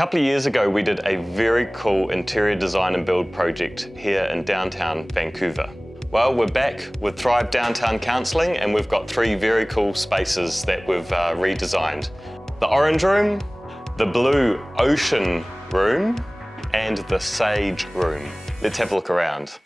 A couple of years ago, we did a very cool interior design and build project here in downtown Vancouver. Well, we're back with Thrive Downtown Counselling, and we've got 3 very cool spaces that we've redesigned. The orange room, the blue ocean room, and the sage room. Let's have a look around.